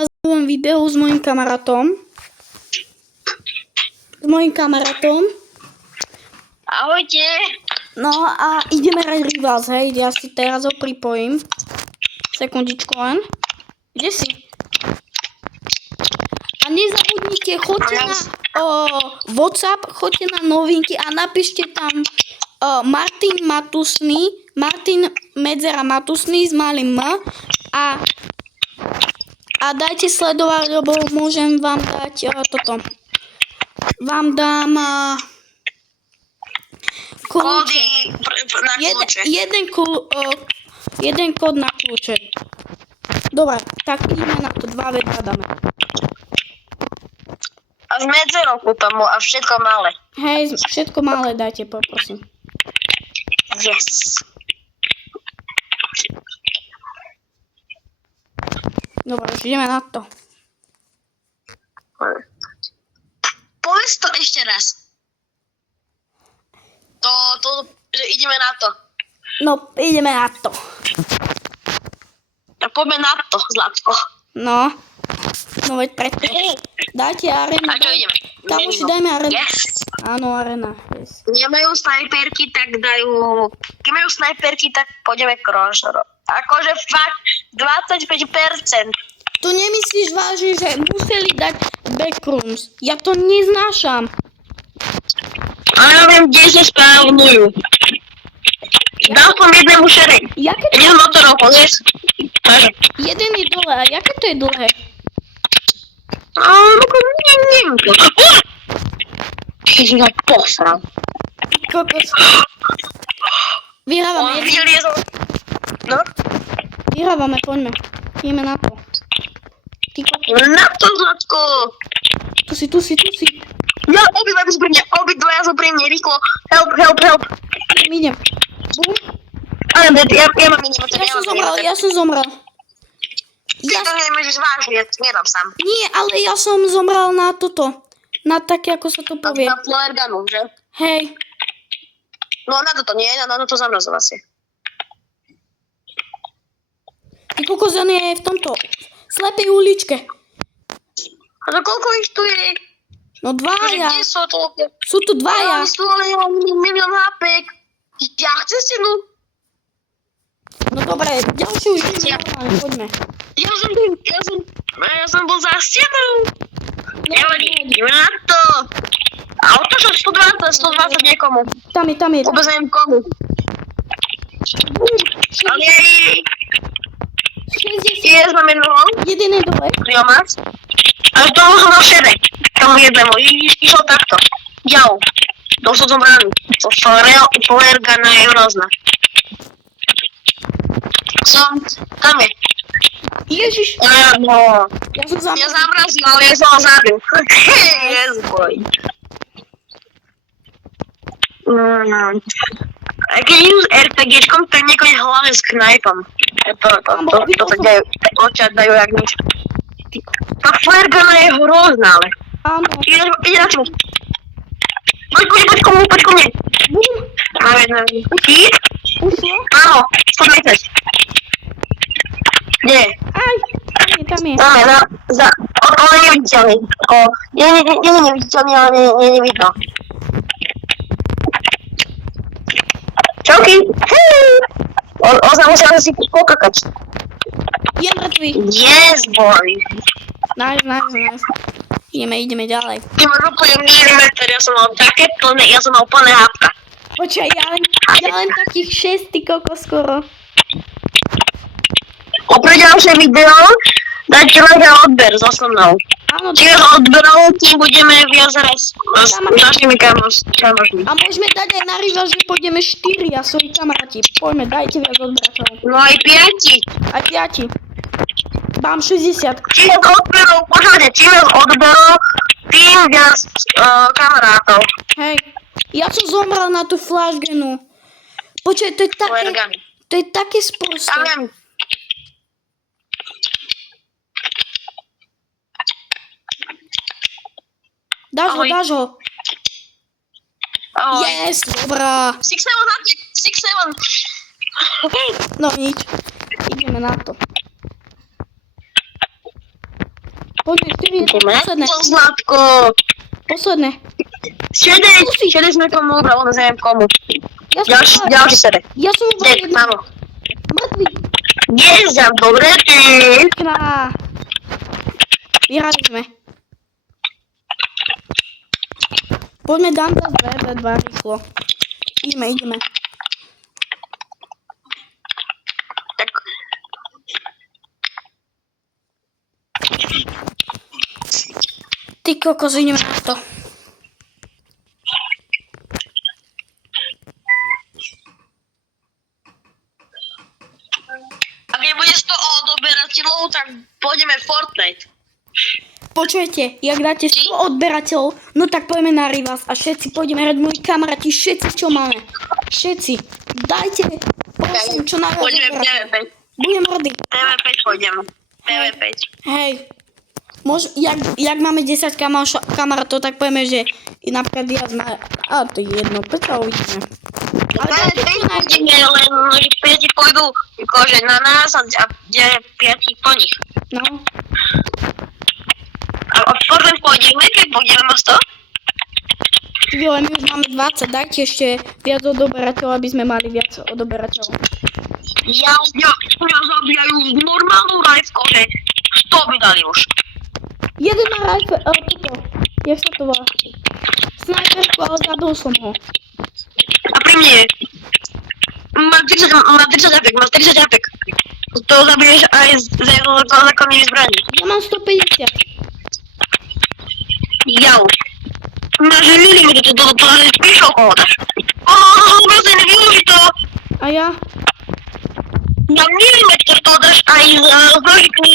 Nahrávam video s mojim kamarátom. Ahojte. No a ideme hrať Rivals, hej. Ja si teraz ho pripojím. Sekundičku len. Kde si? A nezabudnite, choďte na WhatsApp, choďte na novinky a napíšte tam Martin Medzera Matusný s malým M a dajte sledovať, lebo môžem vám dať toto. Vám dám kľúče. Jeden kód na kľúče. Dobre, tak ideme na to, 2 vedra dáme. A s medzerou kúpam mu a všetko malé. Hej, všetko malé dajte, poprosím. Yes. Dobre, už ideme na to. Povedz to ešte raz. Že ideme na to. No, ideme na to. A poďme na to, Zlatko. No veď preto. Dajte arenu. A čo ideme? Tam už si dajme arenu. Yes. Áno, arena. Yes. Nemajú snajperky, tak dajú... Keď majú snajperky, tak pôjdeme krožro. Akože fakt 25%. To nemyslíš vážne, že museli dať backrooms. Ja to neznášam. A ja viem, kde sa spávnujú. Dal som jednému šereň. Jaké to Idem motorov, pozrieš? jeden je dole, a jaké to je dlhé? Neviem to. Ty si ma posral. Kokos. Vyhrávame, Vyliezol. No? vyhrávame, poďme. Ideme na to. Ty kokos. Na to, Zlatko. Tu si. Ja, obidvaja sú pri mne, rýchlo. Help. Idem. Bum. Ja mám iné. Ja som zomrel. Ty to nemôžeš vážne, nedám sám. Nie, ale ja som zomrel na toto. Na také, ako sa to povie. Na flare gunu, že? Hej. No na toto nie, na to zamrazovacie. Ty kokos, on je v tomto slepej uličke. A to koľko ich tu je? No dvaja. Kde sú to? Sú tu dvaja. Sú ale milión HP. Ja chcem si no. No dobre, ďalší už ideme, poďme. Ja som bol za stenou. No, Nevadí, ideme na to. Auto čo 120 niekomu. Tam je. Vôbec neviem komu. Ale jej. 60. Tiež mám jednoho. Jeden je dole. Priomac. A z toho som mal šedek. Tomu jednému. Išiel takto. Ďau. To sú zomraný. To flare guna je hrozná. Tam je. Ježiš. No. Ja som Ja zamrazil, ale ja som ho zabil. Yes, boy. A keď idú s RPGčkom, tak niekoň hlavne s knajpom. To sa dajú, očať dajú jak nič. Tá flare guna je hrozná, ale. Áno. Ide na tým. Poď ku mne. Bum. Hit? Ušlo. Áno, 120. Nie. Aj. Tam je. On je neviditeľný. Nie je neviditeľný, ale nie je nevidno. Čauky. Hej. On sa musel si pokakať. Je mŕtvý. Yes, boy. Nice. Ideme ďalej. Ty máš úplne milimeter, ja som mal také plné, ja som mal plné hápka. Počkaj, ja len takých 6, ty koko skoro. Pre ďalšie video dajte like a odber so mnou. Áno, Čiže odberov, tým budeme viac raz s našimi kamošmi. a môžeme dať aj na rival, že pôjdeme 4 a svoji kamaráti. Poďme, dajte viac odberateľov. No aj 5. Aj 5. Mám 60. Čím viac odberov, tým viac kamarátov. Hej, ja som zomrel na tú flashgenu. Počkaj, to je také sprosté. Ja viem. Dáš ho. Ahoj. Yes, dobrá. 6-7. No nič. Ideme na to. Poďme, 4 Ideme. posledné. To Zlatko. Posledné. Šedec sme komu ubral, neviem komu. Ja som Ďalší sebe. Ja som ubral Dead, jednu. áno. Mŕtvy. Yes, za dobre ty. Krá. Vyhrali sme. Poďme dám za 2 rýchlo. Ideme. Tak. Ty kokos, ideme na to. Ak nebude 100 odoberateľov, tak pôjdeme Fortnite. Počujete, jak dáte 100 odberateľov, no tak poďme na Rivals a všetci pôjdeme hrať, moji kamaráti, všetci, čo máme. Všetci. Dajte, prosím, čo najviac Pôjdeme odberateľov. PvP. Budem rady. PvP pôjdem. PvP. Hej. Jak máme 10 kamarátov, tak povieme, že napríklad ja zna... A to je jedno, preto uvidíme. Ale dajte, čo najviac. Pôjdeme, len že 5 pôjdu akože na nás a 5 po nich. No, A Fortnite pôjdeme, keď pôjdeme na 100? ty vole, my už máme 20, dajte ešte viac odoberateľov, aby sme mali viac odoberateľov. Ja zabijajú normálnu rajsko, že 100 by dali už. Jeden na rifle, toto, jak sa to volá? Snajperku, ale zabil som ho. A pri mne má 30 apek, má 30 apek. To zabiješ aj z zákonnými zbraní. Ja mám 150. Jau. Máš milimetr, to píšou dáš. Vlastne nevyuži to. A ja? Na milimetr to dáš aj z nožikmi.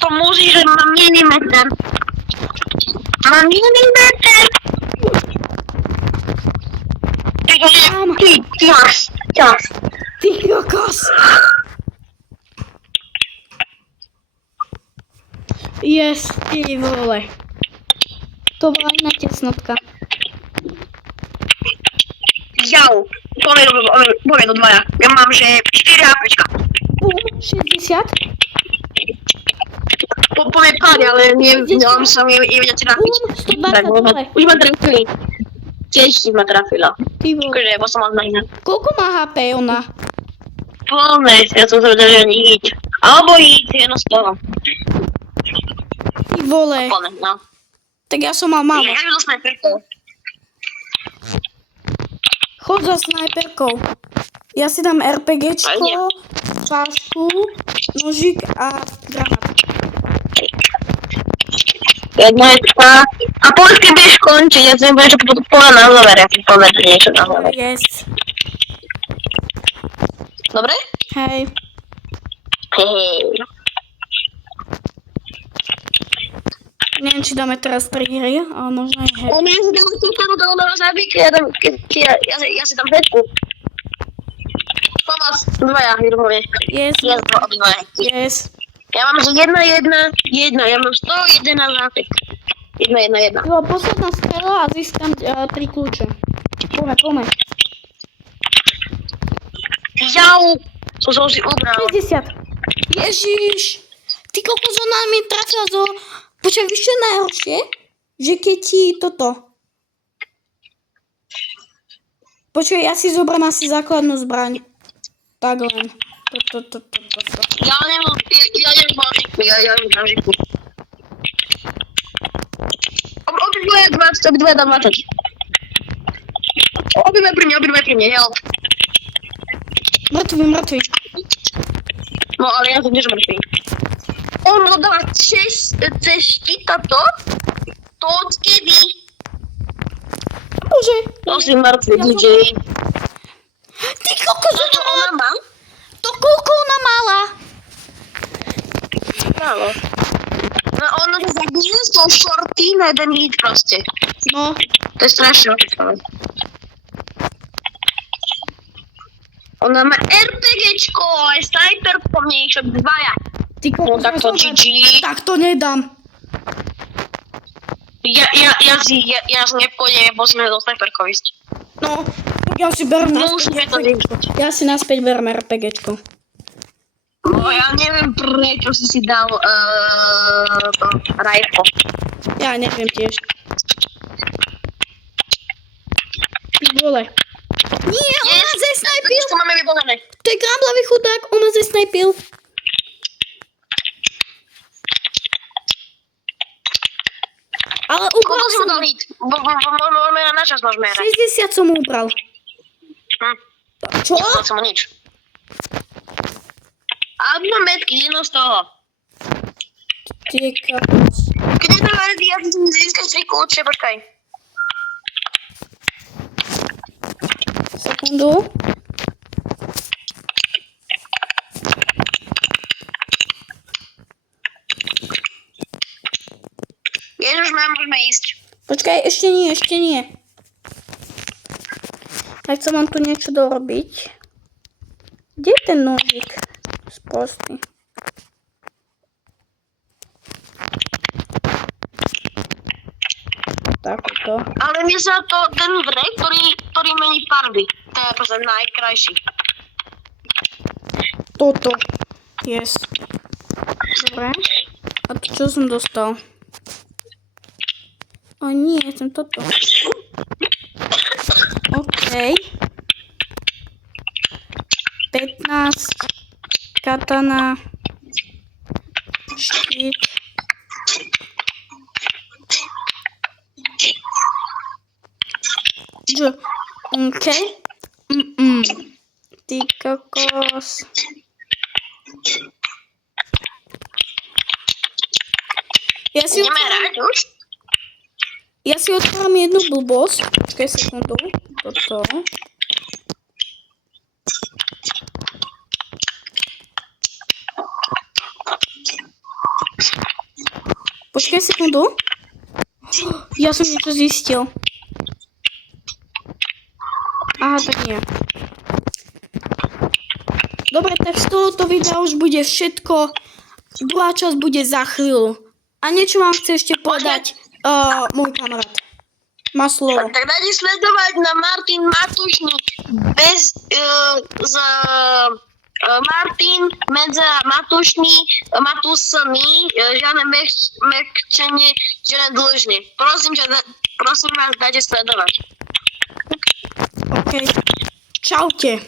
To musíš, že na milimetr. Na milimetr. Ty máš. Ty kokos. Yes, ty vole. To bola iná tesnotka. Jau. Povie do dvaja. Ja mám, že 4 HPčka. 60? Povie pár, ale nemám sa mi vedieť trafiť. 120 Už ma trafili. Tiež si ma trafila. Ty vole. Akože, bo som mal na iné. Koľko má HP ona? Plné, ja som sa vedel, že nič. Alebo ísť, jedno z toho. Ty vole. Plné, no. Tak ja som mal málo. Ja idem do snajperkou. Chod za snajperkou. Ja si dám RPGčko, fášku, nožík a granát. Jedna je tvá. A povedz, keď budeš končiť, ja si nebudem, že povedať na záver, ja si povedať niečo na záver. Yes. Dobre? Hej. Hej. Neviem, či dáme teraz 3 hry, ale možno aj hej. U mňa si dám kúkanu do nového zábyky, ja si dám petku. Pomoc, dvaja, Jirmovie. Yes. Ja z obidvaja. Yes. Ja mám, že 1, 1, 1, ja mám 111 zápek. 1, 1, 1. To bola posledná strela a získam 3 kľúče. Poďme. Jau, som si ubral. 60. Ježiš. Ty kokos, ona mi trafila zo... Počkaj, víš čo je najhoršie? Že keď ti toto... Počkaj, ja si zobrám asi základnú zbraň. Tak len. Toto. Ja nemám nožiku, ja nemám nožiku. Obidve dám 20. Obidve pri mne, help. Mŕtvy. No ale ja som tiež mŕtvý. On dáva cez štíta to? To odkedy? Bože. To si mŕtvý, DJ. Ty kokos, Čo ona má? to koľko ona mala? Áno. No ona to zabíja z toho shorty na jeden hit proste. No. To je strašné. Ona má RPGčko, aj sniper po mne išlo dvaja. Ty kokos, No tak to GG. tak to nedám. Ja si nepôjdem, musíme do sniperkov ísť. No, ja si berem Musíme to naspäť. zistiť. Ja si naspäť berem RPGčko. No ja neviem prečo si dal to rajko. Ja neviem tiež. Ty vole. Nie, on ma zesnajpil. Čo máme vybavené? To je gramblavý chudák, on ma zesnajpil. Ale ubral Koľko si mu som. dal hit? Môžeme na čas môžeme hrať. 60 som mu ubral. Čo? Nedal som mu nič. A mám metky, jedno z toho. Ty kapos. Keď je to verdy, ja si získať 3 kľúče, počkaj. Sekundu. Ježiš, môžeme ísť. Počkaj, ešte nie. Tak chcem vám tu niečo dorobiť. Kde je ten nožík? Sprostý. Takto. Ale mne sa to, ten vrek, ktorý mení farby. To je proste najkrajší. Toto. Yes. Dobre. A to čo som dostal? O nie, chcem toto. OK. 15. Katana. Štít. OK. Ty kokos. Ideme hrať už? Ja si otváram jednu blbosť. Počkaj sekundu. Toto. Počkaj sekundu. Ja som niečo zistil. Aha, tak nie. Dobre, tak z tohoto videa už bude všetko. Druhá časť bude za chvíľu. A niečo vám chce ešte povedať môj kamarát. Má slovo. Tak dajte sledovať na Martin Matušník bez Martin medza Matušný, Matusný, žiadne mekčenie, žiadne dĺžne. Prosím vás, dajte sledovať. OK. Čaute.